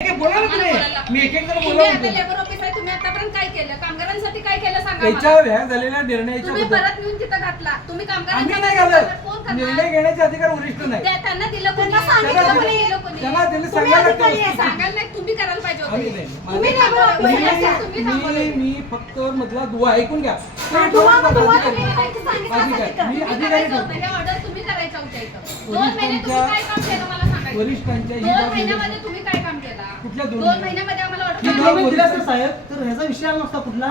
बोला ना तुम्ही. मी एक जण बोललो आता लेबर ऑफिस आहे. तुम्ही आतापर्यंत काय केलं? कामगारांसाठी काय केलं सांगा त्याच्या मला. व्याज झालेल्या निर्णयाच्या तुम्ही बद्दल परत नेऊन तिथं घातला. तुम्ही आम्ही कामगारांसाठी नाही कोण घालत. करणार? निर्णय घेण्याचे अधिकार वरिष्ठ नाही. त्यांना दिलं कोणी? त्यांना सांगितलं कोणी? त्यांना दिलं तुम्ही सांगायला अधिकारी आहे, लागतं. सांगायला नाही, तुम्ही करायला पाहिजे आम्ही होते. नाही. तुम्ही लेबर ऑफिस आहे. तुम्ही थांबवलं. मी फक्त मधला दुवा ऐकून घ्या. तुम्हाला अधिकारी. तुम्ही सांगितलं अधिकारी. का? मी तुम्ही अधिकारी करायचं नाही. होतं. हे ऑर्डर तुम्ही करायचं होतं इथं. 2 महिने तुम्ही काय काम केलं मला सांगायचं. वरिष्ठांच्या 2 हिशोबाने- महिन्यामध्ये तुम्ही काय काम केलं? कुठल्या 2 2 महिन्यामध्ये आम्हाला ऑर्डर मी काय दोन दिली? दिला दिला साहेब तर ह्याचा विषय आला नसता कुठला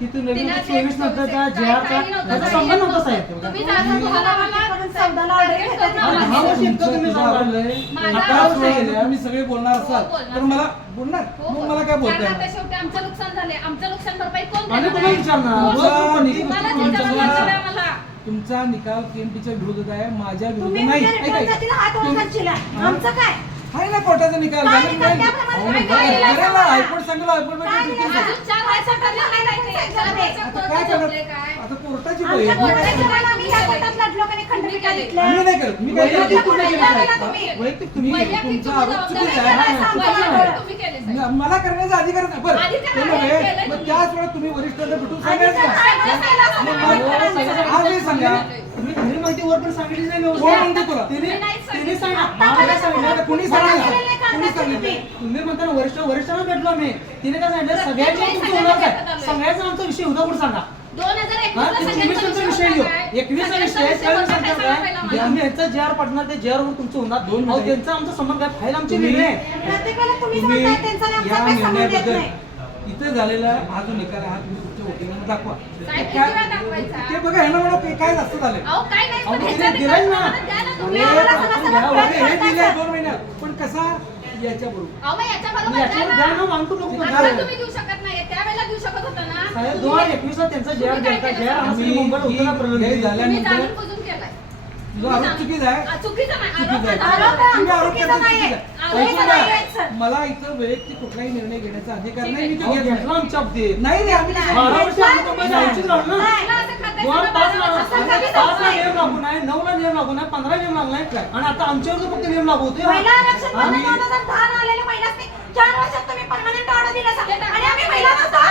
की तू नवीन तिला 24 नंतरचा काही जेआरचा नव्हतं. त्याचा संबंध नव्हता साहेब तुम्ही जाता तुम्हाला मला चौदाला ऑर्डर target घेतात. करून आणि 10 वर्ष इतकं तुम्ही तुमचं सांभाळलंय. माझा आता आवाज सोडून आहे. द्या. तुम्ही सगळे बोलणार असाल बोलणार. तर मला बोलणार हो, मग हो. मला काय बोलता कारण आता येणार? शेवटी आमचं नुकसान झाले. आमचं नुकसान भरपाई कोण आम्ही देणार कोणाला आहे? विचारणार? कोण? रोज कोणी? तुम्हालाच तुमच्या विचारावं मुलाला- लागणार आहे आम्हाला. तुमचा निकाल केएमपीच्या विरोधात आहे, माझ्या विरुद्ध तुम्ही नाही. म्हणजे ऐका, रिटर्न ऐका. जातील, हात वर तुम- करशील. हा? आमचं काय? आहे ना कोर्टाचा निकाल काय झाला निकाल? नाही. त्याप्रमाणे अहो, काय बघा, केलं करेल ना, सांगा? हायकोर्ट सांगेल, हायकोर्ट काय मध्ये दिलं? देतील. अजून 4 वर्षात ठरलं नाही काय ते. 4 वर्षात आता कोर्ट काय करत झोपले काय? आता कोर्टाची आमच्या बैठक. कोर्टाच्या वेळेला आम्ही या कोर्टात लढलो का नाही? खंडपीठात आम्ही घेतलं. नाही करत. मी काय वैयक्तिक करतो? तुम्ही केलं साहेब. तुम्ही. वैयक्तिक तुम्ही वैयक्तिक तुमचा तुम्ही आरोप जबाबदारी चुकीचा आहे. घ्या. सांगा. वैयक्तिक तुम्ही केले साहेब. मला करण्याचा अधिकार नाही. बरं अधिकार ते आहे, नव्हे, केलंय मग तुम्ही. त्याच वेळेस तुम्ही वरिष्ठांना भेटून आणि सांगायचं त्या का? काय केलं असं मग नाही. मग आज हे सांगा. तुम्ही खरी माहिती वर पण सांगितली नाही कोण व्यवस्थित. म्हणते तुला? तिने नाही तिने सांगा आतापर्यंत सांगितलं कोणी कोणाला सांगितलं? केलेलं नाही कोणी कागदाचं सांगितलं? तुम्ही. तुम्ही म्हणताना वरिष्ठांना भेटलो आम्ही तिने काय सांगितलं सगळ्यांच्या तुमचं होणार काय सगळ्याचा आमचा विषय होता कुठं सांगा 2021 हा ला ते सगळ्यांचा 24 नंतर विषय विषय घेऊ होता काय? 21 चा विषय सगळ्यांचा काय होता सांगता काय? सांगा काय मला. आम्ही ह्याचा जेआर पडणार ते जेआर वर तुमचं होणार दोन अहो मिनिटं. त्यांचा आमचा संबंध काय फाईल आमची तुम्ही- निर्णय आहे. प्रत्येकाला तुम्ही तुम्ही सांगताय, त्यांचा आणि आमचा या काही संबंध येत निर्णयाबद्दल नाही. इथे झालेला हा जो निकाल आहे हा तुम्ही तुमच्या वकिलांना दाखवा. साहेब, किती काय- वेळा दाखवायचा? ते बघा ह्याला मला काय जास्त झालंय. अहो काय नाही अहो, पण तिने ह्याच्यात दिलंय ना. मला द्या ना तुम्ही. अरे, आम्हाला आपण सगळं घ्या, सगळं हे प्रयत्न दिलंय करताय. 2 महिन्यात पण कसा याच्या बरोबर अहो मग याच्या बरोबर याच्यावर द्या द्या ना. ना मागतो नको आता तुम्ही देऊ शकत नाही. त्यावेळेला देऊ शकत होता ना. साहेब तुम्ही- 2021 ला त्यांचा जेआर तुम्ही काय द्यायचा केलं? जेआर आम्ही मुंबईत ही होता प्रलंबित. हे झालं- तुम्ही त्यानंतर- जाणून बुजून केलाय. जो आरोप चुकीचा आहे चुकीचं नाही. चुकीचं आहे. आरोप आरोप आहे. तुम्ही आरोप चुकीचं करता नाहीये. चुकीचं आहे. आरोप ऐकून नाहीये, घ्या. सर. मला इथं वैयक्तिक कुठलाही निर्णय घेण्याचा अधिकार ठीक नाही मी आहे. तो अहो, घेत नाही. घेतला आमच्या बाबतीत नाही नाही, आम्ही नाही. 12 वर्ष आम्ही मुंबईत जायचीच राहू ना नाही. तुला असं खातं दोन आहे, 5 मला असं कधी 5 ला नाही. नियम लागू नाही 9 ला नियम लागू नाही 15 नियम लागू नाही आणि आता आमच्यावर फक्त नियम लागू होतोय महिला आरक्षण मध्ये आम्ही- 2010 ला आलेल्या महिलांनी 4 वर्षात तुम्ही परमनंट ऑर्डर दिला असा. आणि आम्ही महिला नव्हतो.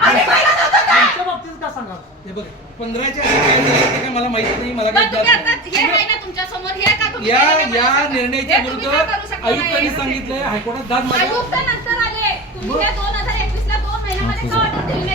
आम्ही महिला नव्हतो का? आमच्या बाबतीत का सांगा हे बघ 15च्या आधी काय झालं ते काय मला माहित नाही मला पण काय तुम्ही ज्ञात आता नाही. हे आहे ना तुमच्या समोर हे का तुम्ही या केलं नाही या मला सांगा. निर्णयाच्या हे तुम्ही विरुद्ध का करू शकत नाही? आयुक्तांनी सांगितलंय हायकोर्टात दाद मागा आयुक्त नंतर आले तुम्ही या 2021 ला 2 महिन्यामध्ये का ऑर्डर दिली नाही